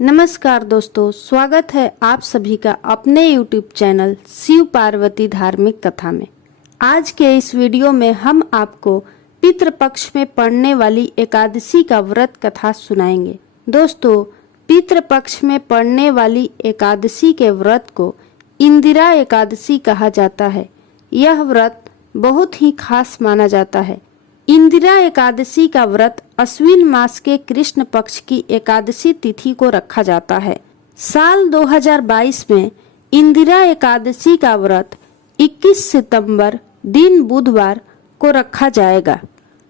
नमस्कार दोस्तों, स्वागत है आप सभी का अपने YouTube चैनल शिव पार्वती धार्मिक कथा में। आज के इस वीडियो में हम आपको पितृपक्ष में पड़ने वाली एकादशी का व्रत कथा सुनाएंगे। दोस्तों, पितृपक्ष में पड़ने वाली एकादशी के व्रत को इंदिरा एकादशी कहा जाता है। यह व्रत बहुत ही खास माना जाता है। इंदिरा एकादशी का व्रत अश्विन मास के कृष्ण पक्ष की एकादशी तिथि को रखा जाता है। साल 2022 में इंदिरा एकादशी का व्रत 21 सितंबर दिन बुधवार को रखा जाएगा।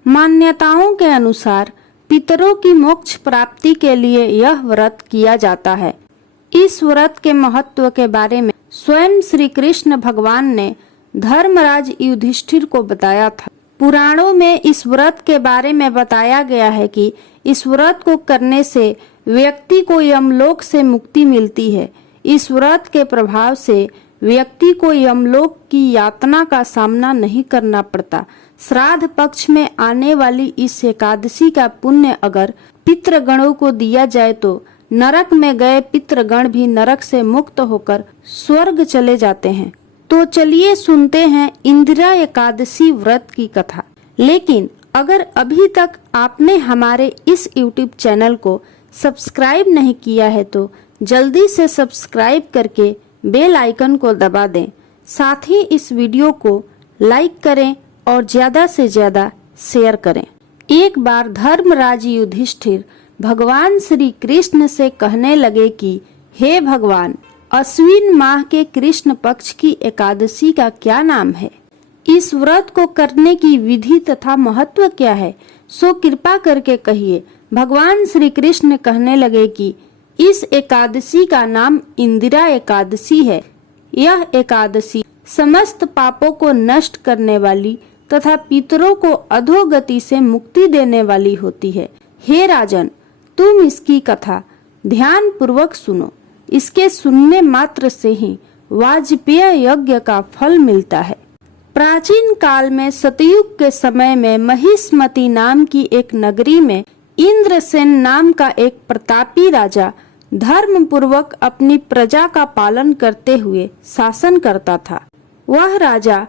मान्यताओं के अनुसार पितरों की मोक्ष प्राप्ति के लिए यह व्रत किया जाता है। इस व्रत के महत्व के बारे में स्वयं श्री कृष्ण भगवान ने धर्मराज युधिष्ठिर को बताया था। पुराणों में इस व्रत के बारे में बताया गया है कि इस व्रत को करने से व्यक्ति को यमलोक से मुक्ति मिलती है। इस व्रत के प्रभाव से व्यक्ति को यमलोक की यातना का सामना नहीं करना पड़ता। श्राद्ध पक्ष में आने वाली इस एकादशी का पुण्य अगर पितृगणों को दिया जाए तो नरक में गए पितृगण भी नरक से मुक्त होकर स्वर्ग चले जाते हैं। तो चलिए सुनते हैं इंदिरा एकादशी व्रत की कथा। लेकिन अगर अभी तक आपने हमारे इस YouTube चैनल को सब्सक्राइब नहीं किया है तो जल्दी से सब्सक्राइब करके बेल आइकन को दबा दें। साथ ही इस वीडियो को लाइक करें और ज्यादा से ज्यादा शेयर करें। एक बार धर्मराज युधिष्ठिर भगवान श्री कृष्ण से कहने लगे कि हे भगवान, अश्विन माह के कृष्ण पक्ष की एकादशी का क्या नाम है? इस व्रत को करने की विधि तथा महत्व क्या है? सो कृपा करके कहिए। भगवान श्री कृष्ण कहने लगे कि इस एकादशी का नाम इंदिरा एकादशी है। यह एकादशी समस्त पापों को नष्ट करने वाली तथा पितरों को अधोगति से मुक्ति देने वाली होती है। हे राजन, तुम इसकी कथा ध्यान पूर्वक सुनो। इसके सुनने मात्र से ही वाजपेय यज्ञ का फल मिलता है। प्राचीन काल में सतयुग के समय में महिष्मती नाम की एक नगरी में इंद्रसेन नाम का एक प्रतापी राजा धर्म पूर्वक अपनी प्रजा का पालन करते हुए शासन करता था। वह राजा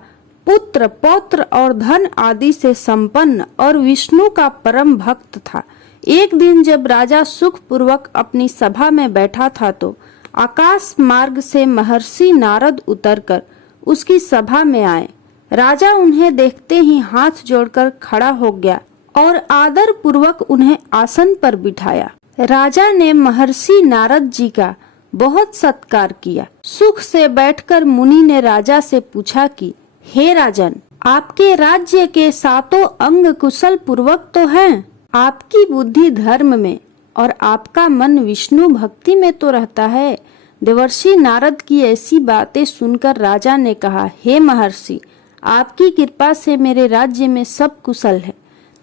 पुत्र, पौत्र और धन आदि से संपन्न और विष्णु का परम भक्त था। एक दिन जब राजा सुख पूर्वक अपनी सभा में बैठा था तो आकाश मार्ग से महर्षि नारद उतरकर उसकी सभा में आए। राजा उन्हें देखते ही हाथ जोड़कर खड़ा हो गया और आदर पूर्वक उन्हें आसन पर बिठाया। राजा ने महर्षि नारद जी का बहुत सत्कार किया। सुख से बैठकर मुनि ने राजा से पूछा कि हे राजन, आपके राज्य के सातों अंग कुशल पूर्वक तो हैं? आपकी बुद्धि धर्म में और आपका मन विष्णु भक्ति में तो रहता है। देवर्षि नारद की ऐसी बातें सुनकर राजा ने कहा, हे महर्षि, आपकी कृपा से मेरे राज्य में सब कुशल है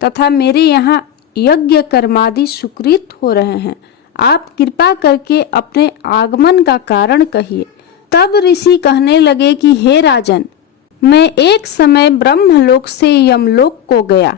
तथा मेरे यहाँ यज्ञ कर्मादि सुकृत हो रहे हैं। आप कृपा करके अपने आगमन का कारण कहिए। तब ऋषि कहने लगे कि हे राजन, मैं एक समय ब्रह्मलोक से यमलोक को गया।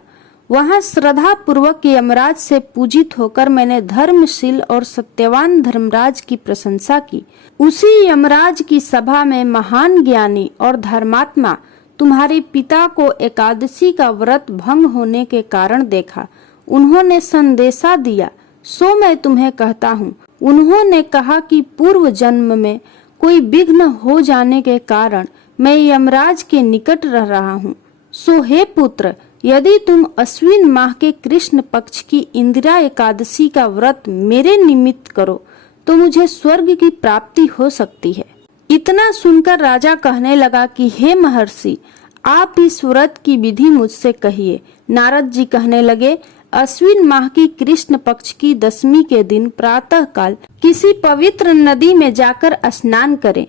वहाँ श्रद्धा पूर्वक यमराज से पूजित होकर मैंने धर्मशील और सत्यवान धर्मराज की प्रशंसा की। उसी यमराज की सभा में महान ज्ञानी और धर्मात्मा तुम्हारे पिता को एकादशी का व्रत भंग होने के कारण देखा। उन्होंने संदेशा दिया, सो मैं तुम्हें कहता हूँ। उन्होंने कहा कि पूर्व जन्म में कोई विघ्न हो जाने के कारण मैं यमराज के निकट रह रहा हूँ। सो हे पुत्र, यदि तुम अश्विन माह के कृष्ण पक्ष की इंदिरा एकादशी का व्रत मेरे निमित्त करो तो मुझे स्वर्ग की प्राप्ति हो सकती है। इतना सुनकर राजा कहने लगा कि हे महर्षि, आप इस व्रत की विधि मुझसे कहिए। नारद जी कहने लगे, अश्विन माह की कृष्ण पक्ष की दशमी के दिन प्रातः काल किसी पवित्र नदी में जाकर स्नान करें।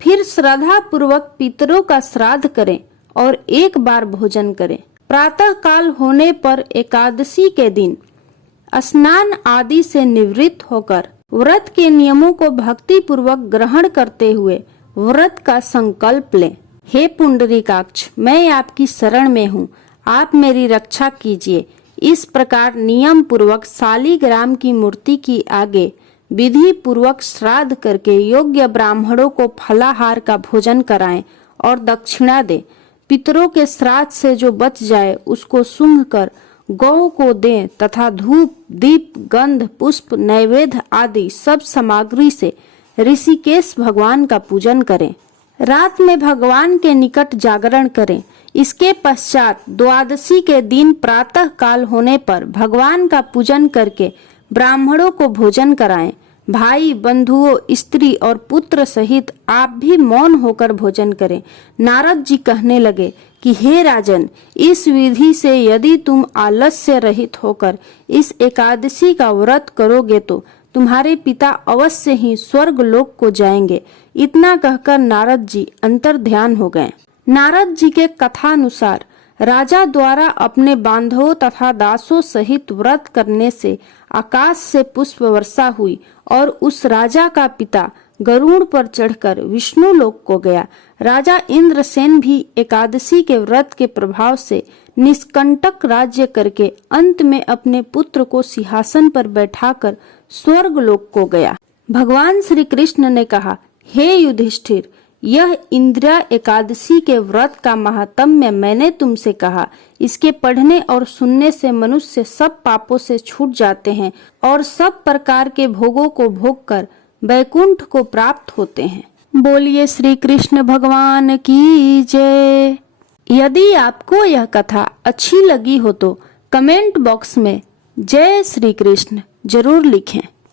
फिर श्रद्धा पूर्वक पितरों का श्राद्ध करें और एक बार भोजन करें। प्रातः काल होने पर एकादशी के दिन स्नान आदि से निवृत्त होकर व्रत के नियमों को भक्ति पूर्वक ग्रहण करते हुए व्रत का संकल्प लें। हे पुंडरीकाक्ष, मैं आपकी शरण में हूँ, आप मेरी रक्षा कीजिए। इस प्रकार नियम पूर्वक शालिग्राम की मूर्ति की आगे विधि पूर्वक श्राद्ध करके योग्य ब्राह्मणों को फलाहार का भोजन कराएं और दक्षिणा दें। पितरों के श्राद्ध से जो बच जाए उसको सूंघ कर गौ को दें तथा धूप, दीप, गंध, पुष्प, नैवेद्य आदि सब सामग्री से ऋषिकेश भगवान का पूजन करें। रात में भगवान के निकट जागरण करें। इसके पश्चात द्वादशी के दिन प्रातः काल होने पर भगवान का पूजन करके ब्राह्मणों को भोजन कराएं। भाई, बंधुओं, स्त्री और पुत्र सहित आप भी मौन होकर भोजन करें। नारद जी कहने लगे कि हे राजन, इस विधि से यदि तुम आलस्य रहित होकर इस एकादशी का व्रत करोगे तो तुम्हारे पिता अवश्य ही स्वर्ग लोक को जाएंगे। इतना कहकर नारद जी अंतर्ध्यान हो गए। नारद जी के कथानुसार राजा द्वारा अपने बांधवों तथा दासों सहित व्रत करने से आकाश से पुष्प वर्षा हुई और उस राजा का पिता गरुड़ पर चढ़कर विष्णु लोक को गया। राजा इंद्रसेन भी एकादशी के व्रत के प्रभाव से निष्कंटक राज्य करके अंत में अपने पुत्र को सिंहासन पर बैठाकर स्वर्ग लोक को गया। भगवान श्री कृष्ण ने कहा, हे युधिष्ठिर, यह इंदिरा एकादशी के व्रत का महात्म्य मैंने तुमसे कहा। इसके पढ़ने और सुनने से मनुष्य सब पापों से छूट जाते हैं और सब प्रकार के भोगों को भोग कर वैकुंठ को प्राप्त होते हैं। बोलिए श्री कृष्ण भगवान की जय। यदि आपको यह कथा अच्छी लगी हो तो कमेंट बॉक्स में जय श्री कृष्ण जरूर लिखें।